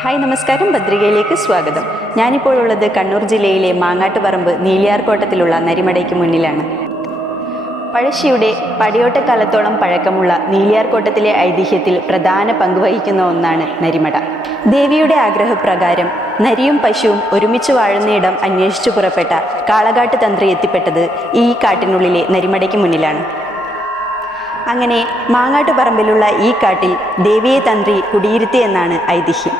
Hi നമസ്കാരം, ഭദ്രികയിലേക്ക് സ്വാഗതം. ഞാനിപ്പോൾ ഉള്ളത് കണ്ണൂർ ജില്ലയിലെ മാങ്ങാട്ടുപറമ്പ് നീലിയാർകോട്ടത്തിലുള്ള നരിമടയ്ക്ക് മുന്നിലാണ്. പഴശ്ശിയുടെ പടയോട്ടക്കാലത്തോളം പഴക്കമുള്ള നീലിയാർകോട്ടത്തിലെ ഐതിഹ്യത്തിൽ പ്രധാന പങ്ക് വഹിക്കുന്ന ഒന്നാണ് നരിമട. ദേവിയുടെ ആഗ്രഹപ്രകാരം നരിയും പശുവും ഒരുമിച്ച് വാഴുന്നയിടം അന്വേഷിച്ചു പുറപ്പെട്ട കാളകാട്ട് തന്ത്രി എത്തിപ്പെട്ടത് ഈ കാട്ടിനുള്ളിലെ നരിമടയ്ക്ക് മുന്നിലാണ്. അങ്ങനെ മാങ്ങാട്ടുപറമ്പിലുള്ള ഈ കാട്ടിൽ ദേവിയെ തന്ത്രി കുടിയിരുത്തി എന്നാണ് ഐതിഹ്യം.